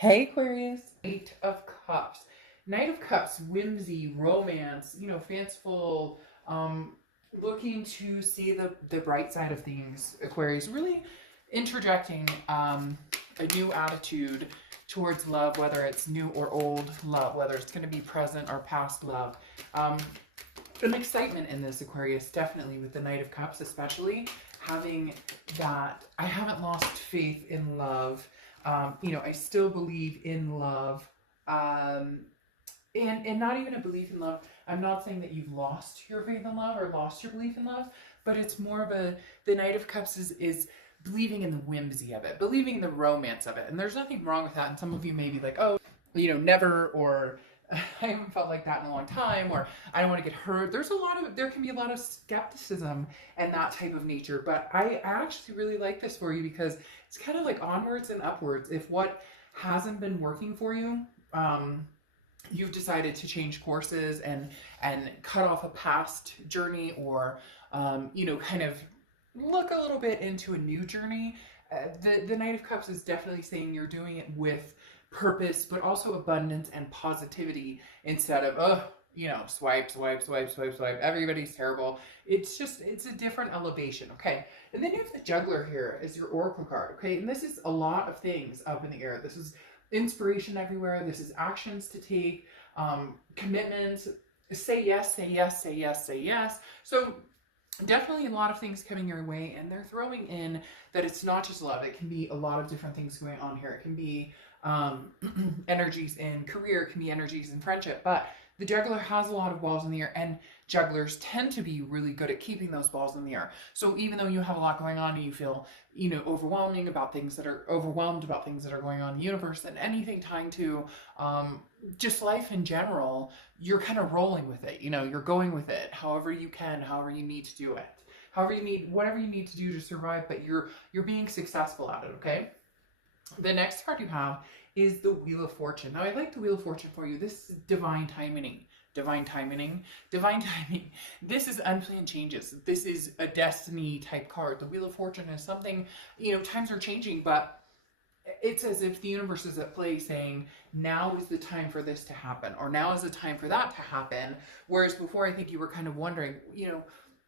Hey Aquarius, Knight of Cups. Knight of Cups, whimsy, romance, fanciful, looking to see the bright side of things, Aquarius. Really interjecting a new attitude towards love, whether it's new or old love, whether it's going to be present or past love. An excitement in this, Aquarius, definitely with the Knight of Cups, especially having that I haven't lost faith in love. I still believe in love. And not even a belief in love. I'm not saying that you've lost your faith in love or lost your belief in love, but it's more of the Knight of Cups is believing in the whimsy of it, believing in the romance of it. And there's nothing wrong with that. And some of you may be like, oh, never, or I haven't felt like that in a long time, or I don't want to get hurt. There can be a lot of skepticism and that type of nature, but I actually really like this for you because it's kind of like onwards and upwards. If what hasn't been working for you, you've decided to change courses and cut off a past journey, or kind of look a little bit into a new journey. The Knight of Cups is definitely saying you're doing it with purpose, but also abundance and positivity, instead of swipe, swipe, swipe, swipe, swipe, everybody's terrible. It's a different elevation. Okay, and then you have the Juggler here as your oracle card. Okay, and this is a lot of things up in the air. This is inspiration everywhere. This is actions to take, commitments. Say yes, say yes, say yes, say yes. So definitely a lot of things coming your way, and they're throwing in that it's not just love. It can be a lot of different things going on here. It can be energies in career, it can be energies in friendship, but the Juggler has a lot of balls in the air, and jugglers tend to be really good at keeping those balls in the air. So even though you have a lot going on and you feel overwhelmed about things that are going on in the universe, and anything tying to just life in general, you're kind of rolling with it. You're going with it however you can, however you need to do it, whatever you need to do to survive, but you're being successful at it. Okay, the next card you have is the Wheel of Fortune. Now, I like the Wheel of Fortune for you. This is divine timing. Divine timing. Divine timing. This is unplanned changes. This is a destiny type card. The Wheel of Fortune is something, times are changing, but it's as if the universe is at play saying, now is the time for this to happen, or now is the time for that to happen. Whereas before, I think you were kind of wondering,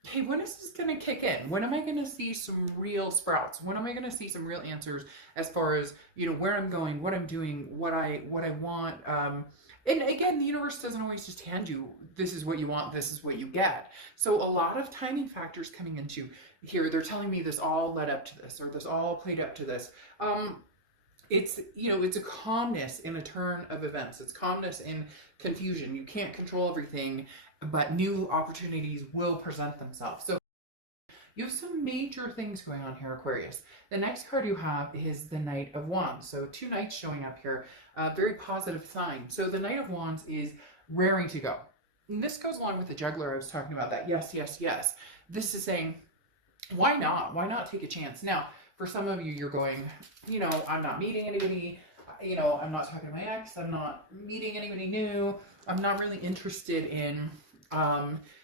hey, when is this going to kick in? When am I going to see some real sprouts? When am I going to see some real answers as far as, where I'm going, what I'm doing, what I want? And again, the universe doesn't always just hand you, this is what you want, this is what you get. So a lot of timing factors coming into here. They're telling me this all led up to this, or this all played up to this. It's a calmness in a turn of events. It's calmness in confusion. You can't control everything, but new opportunities will present themselves. So you have some major things going on here, Aquarius. The next card you have is the Knight of Wands. So two knights showing up here, very positive sign. So the Knight of Wands is raring to go. And this goes along with the Juggler I was talking about, that yes, yes, yes. This is saying, why not? Why not take a chance? Now, for some of you, you're going, I'm not meeting anybody. I'm not talking to my ex. I'm not meeting anybody new. I'm not really interested in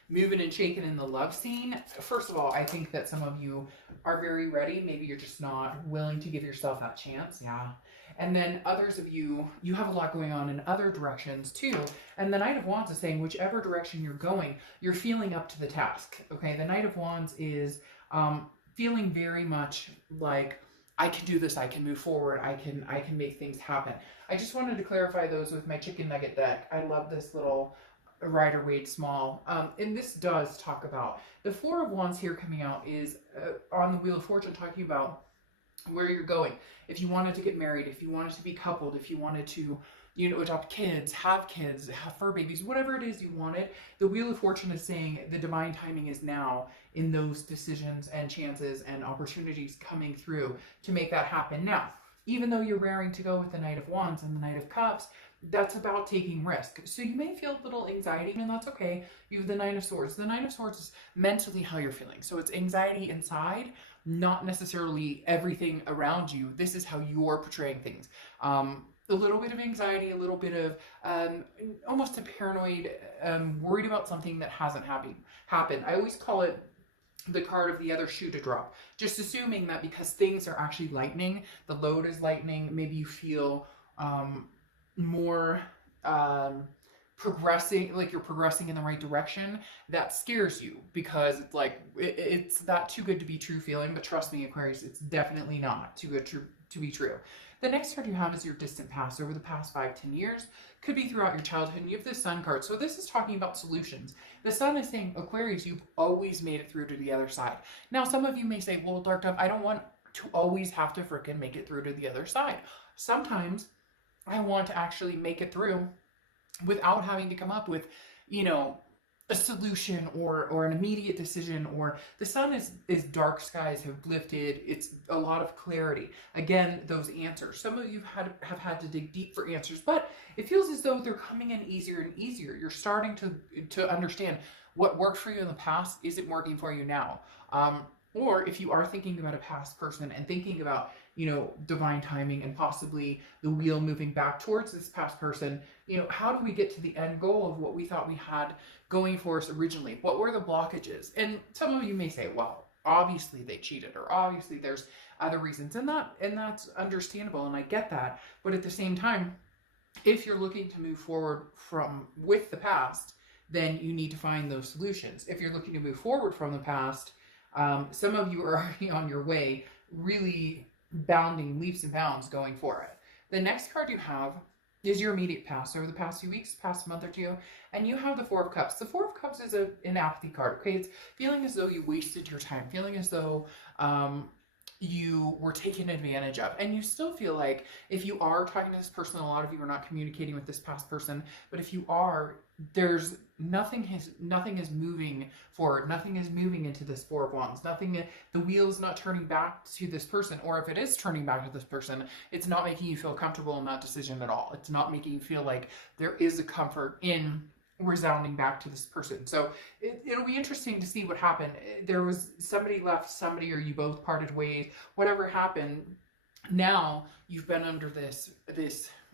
moving and shaking in the love scene. First of all, I think that some of you are very ready. Maybe you're just not willing to give yourself that chance. Yeah. And then others of you, you have a lot going on in other directions too. And the Knight of Wands is saying, whichever direction you're going, you're feeling up to the task. Okay. The Knight of Wands is feeling very much like, I can do this, I can move forward, I can make things happen. I just wanted to clarify those with my chicken nugget deck. I love this little Rider-Waite Small. And this does talk about the Four of Wands here coming out is on the Wheel of Fortune, talking about where you're going. If you wanted to get married, if you wanted to be coupled, if you wanted to, adopt kids, have fur babies, whatever it is you wanted, the Wheel of Fortune is saying the divine timing is now in those decisions and chances and opportunities coming through to make that happen. Now, even though you're raring to go with the Knight of Wands and the Knight of Cups, that's about taking risk. So you may feel a little anxiety, and that's okay. You have the Nine of Swords. The Nine of Swords is mentally how you're feeling. So it's anxiety inside, not necessarily everything around you. This is how you're portraying things. A little bit of anxiety, a little bit of almost a paranoid, worried about something that hasn't happened. I always call it the card of the other shoe to drop. Just assuming that because things are actually lightening, the load is lightening, maybe you feel more progressing, like you're progressing in the right direction, that scares you because it's like it's that too good to be true feeling. But trust me, Aquarius, it's definitely not too good to be true. The next card you have is your distant past, over the past 5-10 years. Could be throughout your childhood. And you have the Sun card. So this is talking about solutions. The Sun is saying, Aquarius, you've always made it through to the other side. Now, some of you may say, well, Dark Dove, I don't want to always have to freaking make it through to the other side. Sometimes I want to actually make it through without having to come up with, you know, a solution or an immediate decision. Or the Sun is dark skies have lifted. It's a lot of clarity. Again, those answers. Some of you have had to dig deep for answers, but it feels as though they're coming in easier and easier. You're starting to understand what worked for you in the past isn't working for you now. Or if you are thinking about a past person and thinking about, you know, divine timing and possibly the wheel moving back towards this past person, you know, how do we get to the end goal of what we thought we had going for us originally? What were the blockages? And some of you may say, well, obviously they cheated, or obviously there's other reasons, and that's understandable, and I get that. But at the same time, if you're looking to move forward with the past, then you need to find those solutions. If you're looking to move forward from the past, some of you are already on your way, really bounding leaps and bounds going for it. The next card you have is your immediate past, over the past few weeks, past month or two, and you have the Four of Cups. The Four of Cups is an apathy card, okay? It's feeling as though you wasted your time, feeling as though you were taken advantage of. And you still feel like if you are talking to this person, a lot of you are not communicating with this past person, but if you are, there's nothing is moving forward. Nothing is moving into this Four of Wands. The wheel's not turning back to this person, or if it is turning back to this person, it's not making you feel comfortable in that decision at all. It's not making you feel like there is a comfort in resounding back to this person. So it'll be interesting to see what happened. There was somebody left somebody, or you both parted ways, whatever happened. Now you've been under this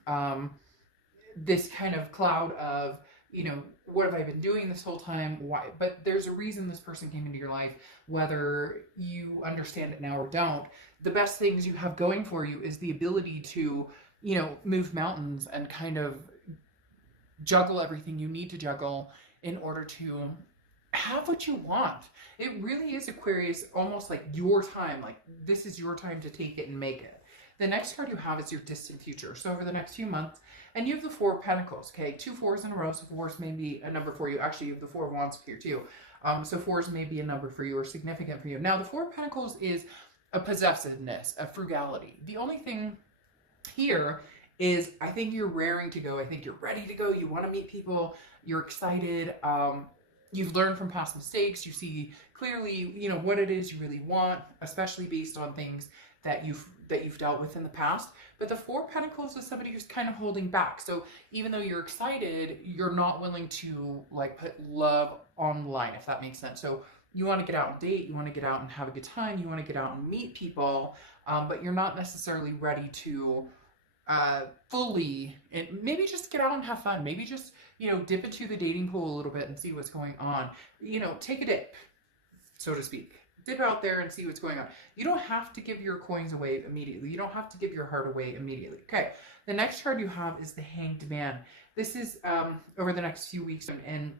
kind of cloud of, you know, what have I been doing this whole time? Why? But there's a reason this person came into your life, whether you understand it now or don't. The best things you have going for you is the ability to, you know, move mountains and kind of juggle everything you need to juggle in order to have what you want. It really is, Aquarius, almost like your time. Like, this is your time to take it and make it. The next card you have is your distant future. So over the next few months, and you have the Four of Pentacles, okay? 2 4s in a row, so 4s may be a number for you. Actually, you have the Four of Wands here too. So 4s may be a number for you or significant for you. Now, the Four of Pentacles is a possessiveness, a frugality. The only thing here is I think you're raring to go. I think you're ready to go. You want to meet people. You're excited. You've learned from past mistakes. You see clearly, you know, what it is you really want, especially based on things that you've dealt with in the past. But the Four of Pentacles is somebody who's kind of holding back. So even though you're excited, you're not willing to like put love on the line, if that makes sense. So you want to get out and date, you want to get out and have a good time, you want to get out and meet people, but you're not necessarily ready to fully, and maybe just get out and have fun. Maybe just, you know, dip into the dating pool a little bit and see what's going on. You know, take a dip, so to speak. Dip out there and see what's going on. You don't have to give your coins away immediately. You don't have to give your heart away immediately. Okay, the next card you have is the Hanged Man. This is over the next few weeks, and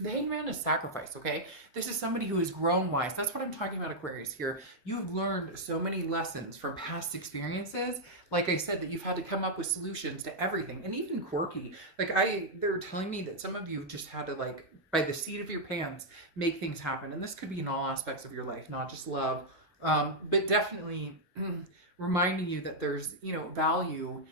the Hanged Man is sacrifice, okay? This is somebody who has grown wise. That's what I'm talking about, Aquarius, here. You've learned so many lessons from past experiences. Like I said, that you've had to come up with solutions to everything, and even quirky. Like, they're telling me that some of you just had to, like, by the seat of your pants, make things happen. And this could be in all aspects of your life, not just love, but definitely reminding you that there's, you know, value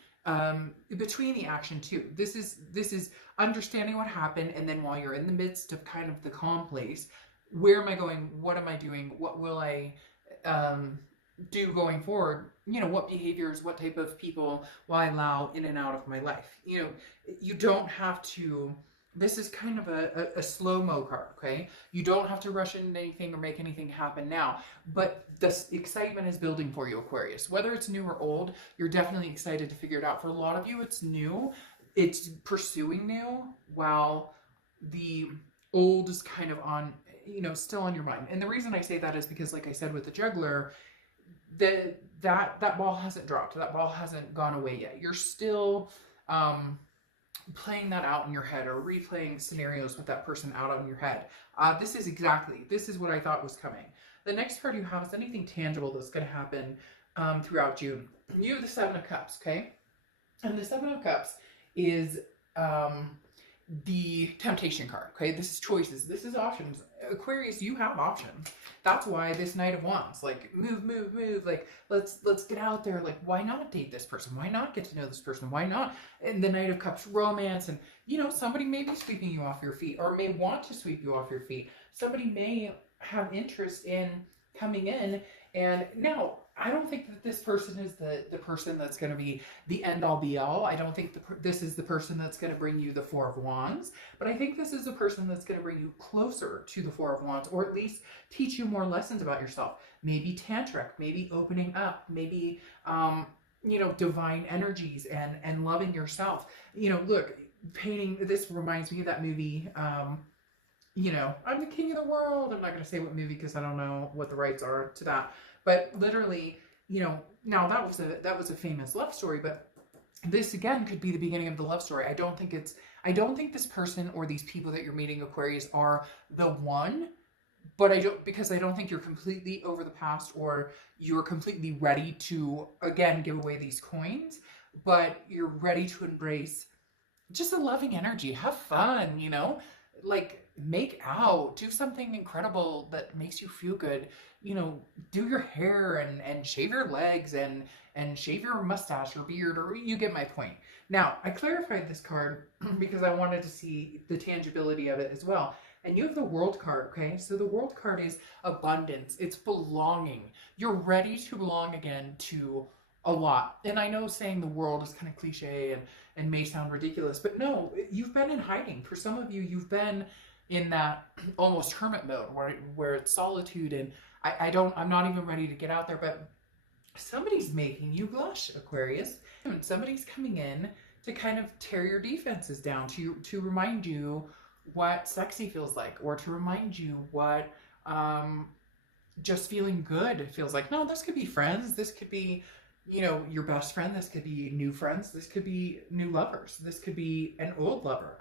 between the action too. This is understanding what happened, and then while you're in the midst of kind of the calm place, where am I going? What am I doing? What will I do going forward? You know, what behaviors, what type of people will I allow in and out of my life? You know, you don't have to. This is kind of a slow-mo card, okay? You don't have to rush into anything or make anything happen now, but the excitement is building for you, Aquarius. Whether it's new or old, you're definitely excited to figure it out. For a lot of you, it's new. It's pursuing new, while the old is kind of on, you know, still on your mind. And the reason I say that is because, like I said with the juggler, that ball hasn't dropped. That ball hasn't gone away yet. You're still playing that out in your head or replaying scenarios with that person out in your head. This is what I thought was coming. The next card you have is anything tangible that's going to happen throughout June. You have the Seven of Cups, okay? And the Seven of Cups is the temptation card, okay? This is choices. This is options. Aquarius, you have options. That's why this Knight of Wands, like move. Like let's get out there. Like why not date this person? Why not get to know this person? Why not? And the Knight of Cups, romance, and you know somebody may be sweeping you off your feet or may want to sweep you off your feet. Somebody may have interest in coming in, and now I don't think that this person is the person that's going to be the end-all be-all. I don't think this is the person that's going to bring you the Four of Wands, but I think this is a person that's going to bring you closer to the Four of Wands, or at least teach you more lessons about yourself. Maybe tantric, maybe opening up, maybe, you know, divine energies and loving yourself. You know, look, painting, this reminds me of that movie, you know, I'm the king of the world. I'm not going to say what movie because I don't know what the rights are to that. But literally, you know, now that was a famous love story, but this again could be the beginning of the love story. I don't think this person or these people that you're meeting, Aquarius, are the one, but because I don't think you're completely over the past or you're completely ready to, again, give away these coins, but you're ready to embrace just a loving energy. Have fun, you know, like make out, do something incredible that makes you feel good. You know, do your hair and shave your legs and shave your mustache or beard, or you get my point. Now, I clarified this card because I wanted to see the tangibility of it as well. And you have the World card, okay? So the World card is abundance. It's belonging. You're ready to belong again to a lot. And I know saying the world is kind of cliche and may sound ridiculous, but no, you've been in hiding. For some of you, you've been in that almost hermit mode where it's solitude, and I'm not even ready to get out there, but somebody's making you blush, Aquarius. And somebody's coming in to kind of tear your defenses down, to remind you what sexy feels like, or to remind you what just feeling good feels like. No, this could be friends. This could be, you know, your best friend. This could be new friends. This could be new lovers. This could be an old lover.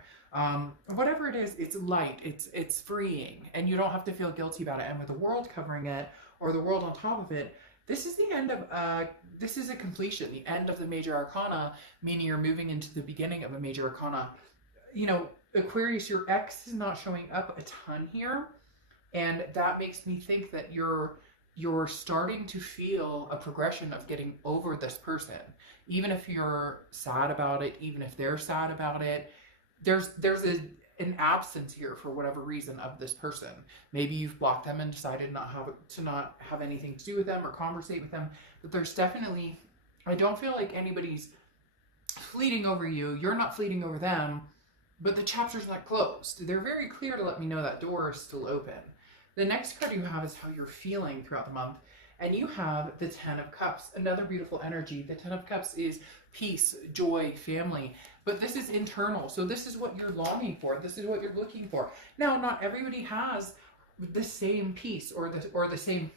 Whatever it is, it's light, it's freeing, and you don't have to feel guilty about it. And with the world covering it, or the world on top of it, this is the end of, this is a completion, the end of the major arcana, meaning you're moving into the beginning of a major arcana. You know, Aquarius, your ex is not showing up a ton here, and that makes me think that you're starting to feel a progression of getting over this person. Even if you're sad about it, even if they're sad about it, there's an absence here for whatever reason of this person. Maybe you've blocked them and decided not have anything to do with them or conversate with them. But there's definitely, I don't feel like anybody's fleeting over you. You're not fleeting over them, but the chapter's not closed. They're very clear to let me know that door is still open. The next card you have is how you're feeling throughout the month. And you have the Ten of Cups, another beautiful energy. The Ten of Cups is peace, joy, family. But this is internal. So this is what you're longing for. This is what you're looking for. Now, not everybody has the same peace or the same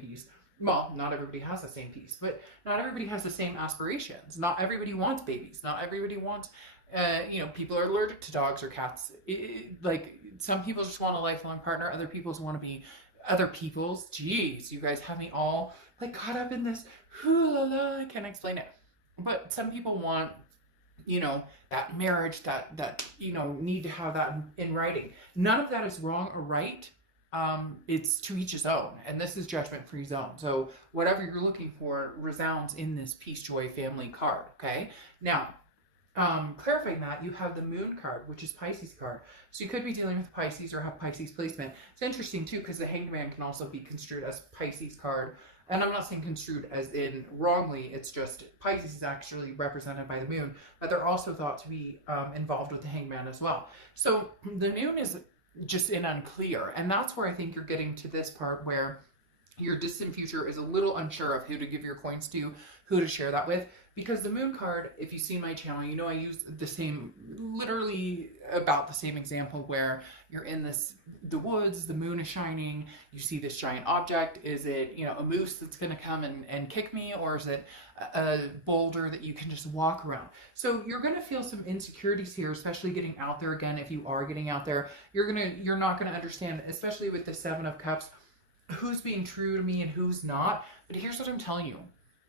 peace. Well, not everybody has the same peace, but not everybody has the same aspirations. Not everybody wants babies. Not everybody wants, you know, people are allergic to dogs or cats. Like some people just want a lifelong partner. Other people want to be geez, you guys have me all like caught up in this hoo la la, I can't explain it. But some people want, you know, that marriage, that you know, need to have that in writing. None of that is wrong or right. It's to each his own, and this is judgment-free zone. So whatever you're looking for resounds in this peace, joy, family card. Okay, now clarifying that, you have the Moon card, which is Pisces card. So you could be dealing with Pisces or have Pisces placement. It's interesting too, because the Hanged Man can also be construed as Pisces card. And I'm not saying construed as in wrongly, it's just Pisces is actually represented by the Moon, but they're also thought to be involved with the Hanged Man as well. So the Moon is just in unclear. And that's where I think you're getting to this part where your distant future is a little unsure of who to give your coins to, who to share that with. Because the Moon card, if you see my channel, you know I use the same, literally about the same example where you're in this the woods, the moon is shining, you see this giant object. Is it, you know, a moose that's going to come and kick me, or is it a boulder that you can just walk around? So you're going to feel some insecurities here, especially getting out there again. If you are getting out there, you're not going to understand, especially with the Seven of Cups, who's being true to me and who's not. But here's what I'm telling you.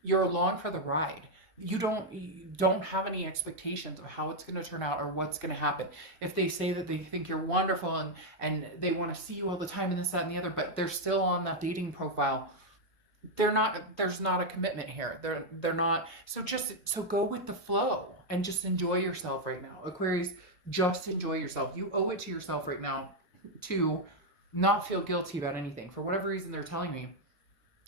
You're along for the ride. You don't have any expectations of how it's going to turn out or what's going to happen. If they say that they think you're wonderful and they want to see you all the time and this, that, and the other, but they're still on that dating profile, there's not a commitment here. They're not. So go with the flow and just enjoy yourself right now. Aquarius, just enjoy yourself. You owe it to yourself right now to not feel guilty about anything. For whatever reason they're telling me,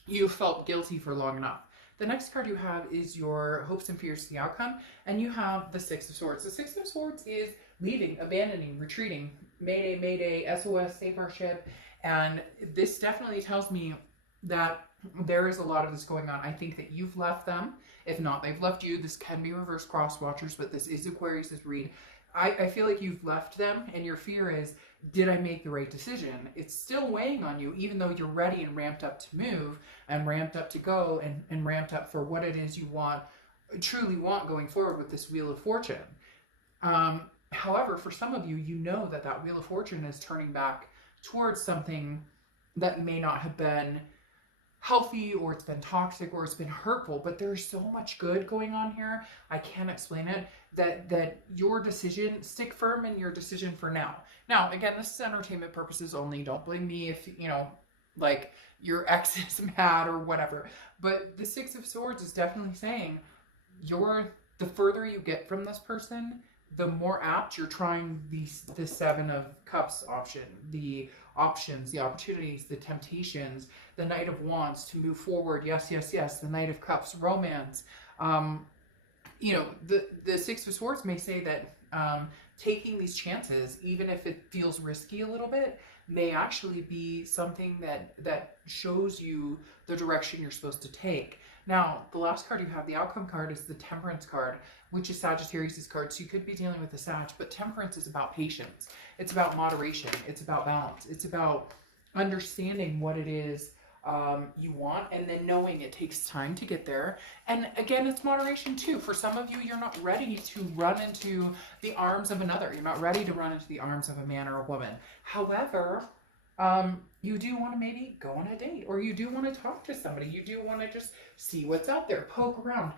you felt guilty for long enough. The next card you have is your hopes and fears to the outcome, and you have the Six of Swords. The Six of Swords is leaving, abandoning, retreating, mayday, mayday, SOS, save our ship, and this definitely tells me that there is a lot of this going on. I think that you've left them. If not, they've left you. This can be reverse cross watchers, but this is Aquarius's read. I feel like you've left them, and your fear is, did I make the right decision? It's still weighing on you, even though you're ready and ramped up to move and ramped up to go and ramped up for what it is you want, truly want going forward with this Wheel of Fortune. However, for some of you, you know that that Wheel of Fortune is turning back towards something that may not have been healthy, or it's been toxic, or it's been hurtful, but there's so much good going on here. I can't explain it. That your decision, stick firm in your decision for now. Now, again, this is entertainment purposes only. Don't blame me if, you know, like your ex is mad or whatever. But the Six of Swords is definitely saying the further you get from this person, the more apt you're trying the Seven of Cups option, the options, the opportunities, the temptations, the Knight of Wands to move forward. Yes, yes, yes. The Knight of Cups, romance. You know, the Six of Swords may say that taking these chances, even if it feels risky a little bit, may actually be something that shows you the direction you're supposed to take. Now, the last card you have, the outcome card, is the Temperance card, which is Sagittarius' card. So you could be dealing with a Sag, but Temperance is about patience. It's about moderation. It's about balance. It's about understanding what it is you want, and then knowing it takes time to get there. And again, it's moderation too. For some of you, you're not ready to run into the arms of another. You're not ready to run into the arms of a man or a woman. However, you do want to maybe go on a date, or you do want to talk to somebody. You do want to just see what's out there, poke around.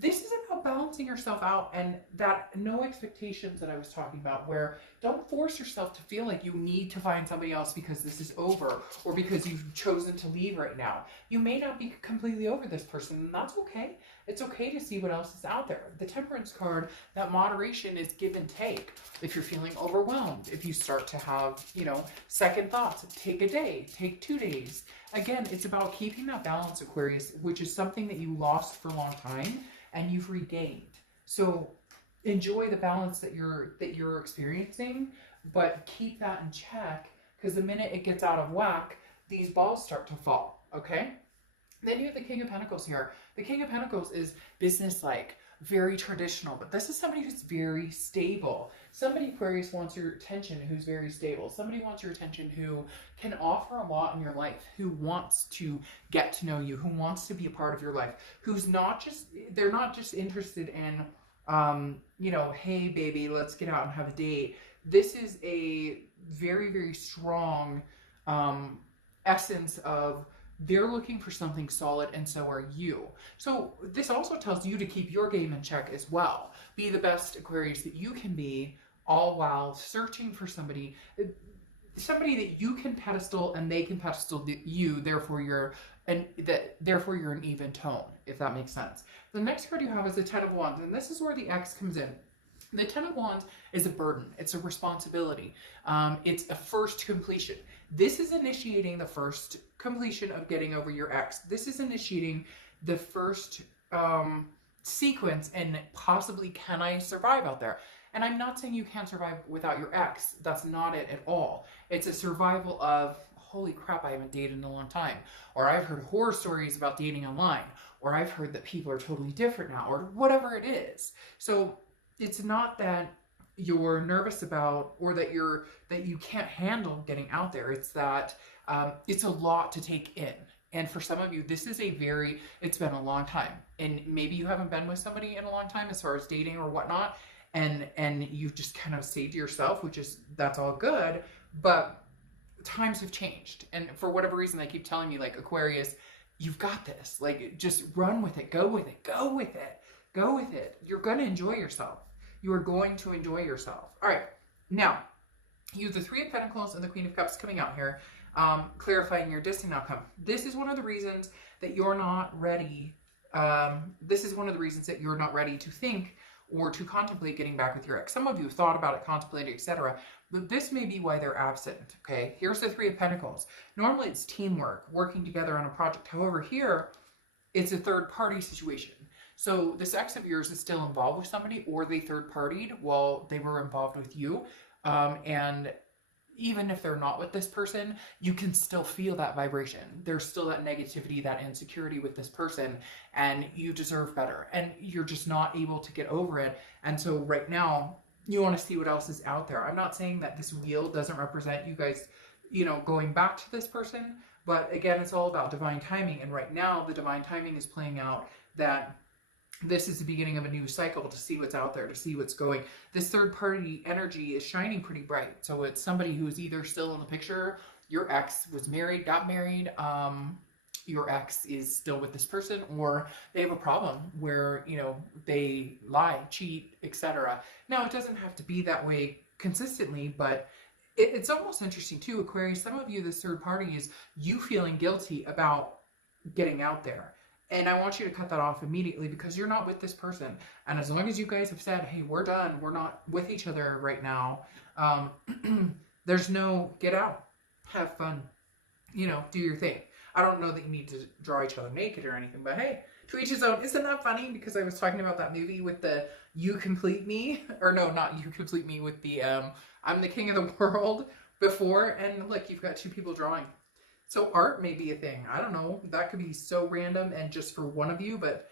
This is about balancing yourself out, and that no expectations that I was talking about, where don't force yourself to feel like you need to find somebody else because this is over, or because you've chosen to leave right now. You may not be completely over this person, and that's okay. It's okay to see what else is out there. The Temperance card, that moderation is give and take. If you're feeling overwhelmed, if you start to have, you know, second thoughts, take a day, take 2 days. Again, it's about keeping that balance, Aquarius, which is something that you lost for a long time and you've regained. So enjoy the balance that you're experiencing, but keep that in check, because the minute it gets out of whack, these balls start to fall, okay? Then you have the King of Pentacles here. The King of Pentacles is business-like, very traditional, but this is somebody who's very stable. Somebody, Aquarius, wants your attention who's very stable. Somebody wants your attention who can offer a lot in your life, who wants to get to know you, who wants to be a part of your life, who's not just, they're not just interested in, you know, hey, baby, let's get out and have a date. This is a very, very strong essence of they're looking for something solid, and so are you. So this also tells you to keep your game in check as well. Be the best Aquarius that you can be, all while searching for somebody that you can pedestal and they can pedestal you. Therefore, you're an even tone, if that makes sense. The next card you have is the Ten of Wands, and this is where the X comes in. The Ten of Wands is a burden. It's a responsibility. It's a first completion. This is initiating the first completion of getting over your ex. This is initiating the first sequence and possibly, can I survive out there? And I'm not saying you can't survive without your ex. That's not it at all. It's a survival of, holy crap, I haven't dated in a long time. Or I've heard horror stories about dating online. Or I've heard that people are totally different now. Or whatever it is. So it's not that you're nervous about, or that you can't handle getting out there. It's that it's a lot to take in. And for some of you, this is it's been a long time. And maybe you haven't been with somebody in a long time as far as dating or whatnot. And you've just kind of stayed to yourself, that's all good. But times have changed. And for whatever reason, they keep telling me, like, Aquarius, you've got this. Like, just run with it. Go with it. Go with it. Go with it. You're going to enjoy yourself. You are going to enjoy yourself. All right. Now, you have the Three of Pentacles and the Queen of Cups coming out here, clarifying your distant outcome. This is one of the reasons that you're not ready. This is one of the reasons that you're not ready to think or to contemplate getting back with your ex. Some of you have thought about it, contemplated, etc. But this may be why they're absent, okay? Here's the Three of Pentacles. Normally it's teamwork, working together on a project. However, here, it's a third-party situation. So this ex of yours is still involved with somebody, or they third-partied while they were involved with you. And even if they're not with this person, you can still feel that vibration. There's still that negativity, that insecurity with this person, and you deserve better. And you're just not able to get over it. And so right now, you want to see what else is out there. I'm not saying that this wheel doesn't represent you guys, going back to this person. But again, it's all about divine timing. And right now, the divine timing is playing out that this is the beginning of a new cycle, to see what's out there, to see what's going. This third party energy is shining pretty bright. So it's somebody who's either still in the picture, your ex was married, got married, your ex is still with this person, or they have a problem where, they lie, cheat, etc. Now, it doesn't have to be that way consistently, but it's almost interesting too, Aquarius. Some of you, this third party is you feeling guilty about getting out there. And I want you to cut that off immediately, because you're not with this person. And as long as you guys have said, hey, we're done, we're not with each other right now, there's no get out, have fun, do your thing. I don't know that you need to draw each other naked or anything, but hey, to each his own. Isn't that funny? Because I was talking about that movie with the You Complete Me, or no, not You Complete Me, with the I'm the King of the World before, and look, you've got two people drawing. So art may be a thing. I don't know. That could be so random and just for one of you, but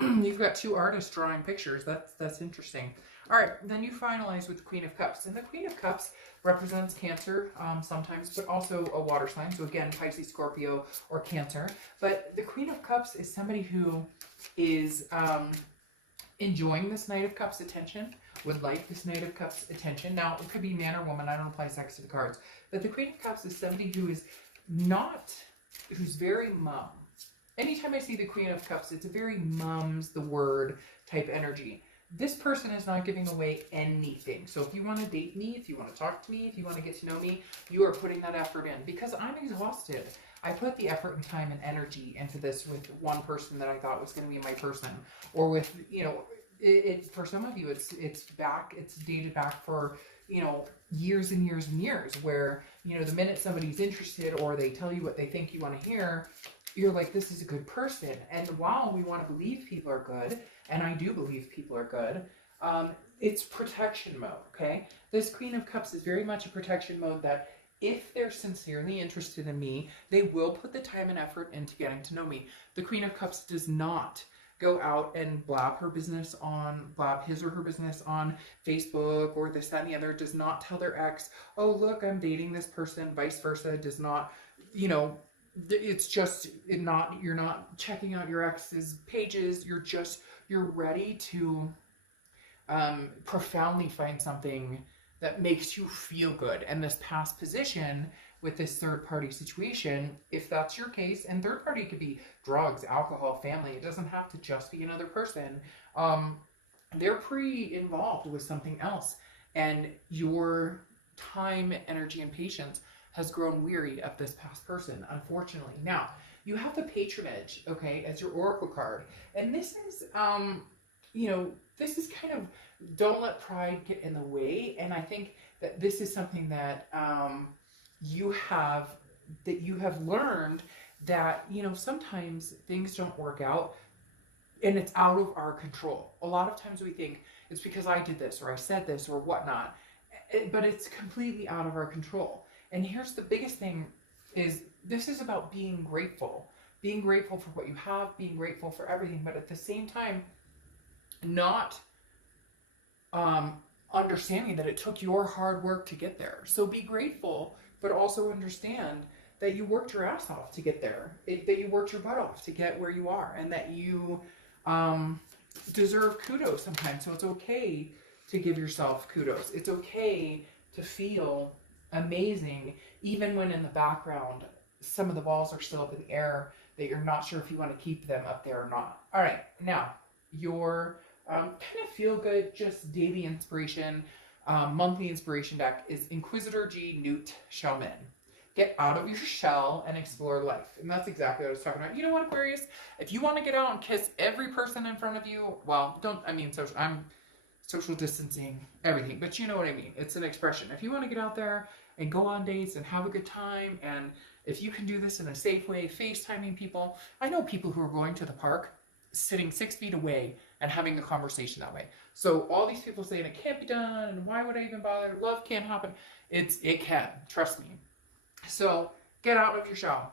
you've got two artists drawing pictures. That's interesting. All right, then you finalize with the Queen of Cups. And the Queen of Cups represents Cancer sometimes, but also a water sign. So again, Pisces, Scorpio, or Cancer. But the Queen of Cups is somebody who is enjoying this Knight of Cups attention, would like this Knight of Cups attention. Now, it could be man or woman. I don't apply sex to the cards. But the Queen of Cups is somebody who is who's very mum. Anytime I see the Queen of Cups, it's a very mum's the word type energy. This person is not giving away anything. So if you want to date me, if you want to talk to me, if you want to get to know me, you are putting that effort in, because I'm exhausted. I put the effort and time and energy into this with one person that I thought was going to be my person, or with, for some of you, it's dated back for, years and years and years, where, the minute somebody's interested or they tell you what they think you want to hear, you're like, this is a good person. And while we want to believe people are good, and I do believe people are good, it's protection mode, okay? This Queen of Cups is very much a protection mode, that if they're sincerely interested in me, they will put the time and effort into getting to know me. The Queen of Cups does not go out and blab his or her business on Facebook or this, that, and the other. Does not tell their ex, oh, look, I'm dating this person, vice versa. Does not, it's just you're not checking out your ex's pages. You're ready to profoundly find something that makes you feel good. And this past position with this third-party situation, if that's your case, and third-party could be drugs, alcohol, family, it doesn't have to just be another person, they're pre-involved with something else, and your time, energy, and patience has grown weary of this past person, unfortunately. Now, you have the Patronage, okay, as your oracle card, and this is, this is kind of, don't let pride get in the way, and I think that this is something that you have learned, that, sometimes things don't work out and it's out of our control. A lot of times we think it's because I did this or I said this or whatnot, but it's completely out of our control. And here's the biggest thing, is this is about being grateful for what you have, being grateful for everything, but at the same time, not understanding that it took your hard work to get there. So be grateful, but also understand that you worked your ass off to get there, that you worked your butt off to get where you are, and that you deserve kudos sometimes. So it's okay to give yourself kudos. It's okay to feel amazing, even when in the background some of the balls are still up in the air, that you're not sure if you want to keep them up there or not. All right, now your kind of feel good, just daily inspiration, monthly inspiration deck is Inquisitor G Newt Shaman. Get out of your shell and explore life. And that's exactly what I was talking about. You know what, Aquarius? If you want to get out and kiss every person in front of you, well, I'm social distancing, everything, but you know what I mean. It's an expression. If you want to get out there and go on dates and have a good time, and if you can do this in a safe way, FaceTiming people. I know people who are going to the park, sitting 6 feet away and having a conversation that way. So all these people saying it can't be done, and why would I even bother? Love can't happen. It can, trust me. So get out of your shell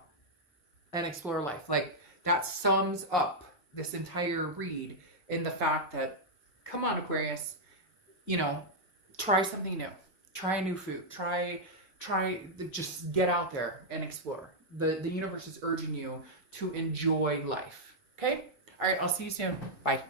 and explore life. Like, that sums up this entire read in the fact that, come on, Aquarius, you know, try something new. Try a new food. Just get out there and explore. The universe is urging you to enjoy life. Okay? All right, I'll see you soon. Bye.